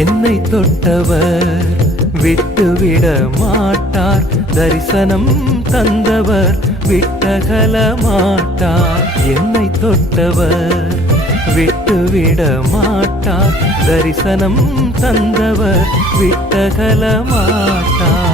என்னை தொட்டவர் விட்டுவிட மாட்டார், தரிசனம் தந்தவர் விட்டகல மாட்டார். என்னை தொட்டவர் விட்டுவிட மாட்டார், தரிசனம் தந்தவர் விட்டகல மாட்டார்.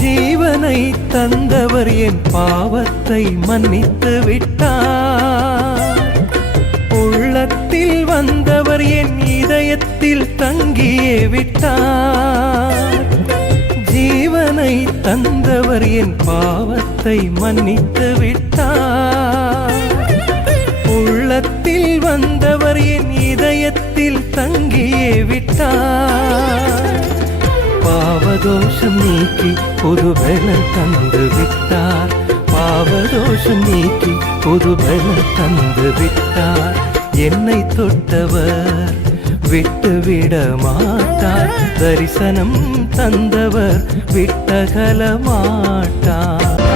ஜீவனை தந்தவர் என் பாவத்தை மன்னித்து விட்டார். உள்ளத்தில் வந்தவர் என் இதயத்தில் தங்கியே விட்டார். ஜீவனை தந்தவர் என் பாவத்தை மன்னித்து விட்டார். உள்ளத்தில் வந்தவர் என் இதயத்தில் தங்கியே விட்டார். பாவதோஷம் நீக்கி புது பலன் தந்து விட்டார். பாவதோஷம் நீக்கி புது பலன் தந்து விட்டார். என்னை தொட்டவர் விட்டுவிட மாட்டார், தரிசனம் தந்தவர் விட்டகல மாட்டார்.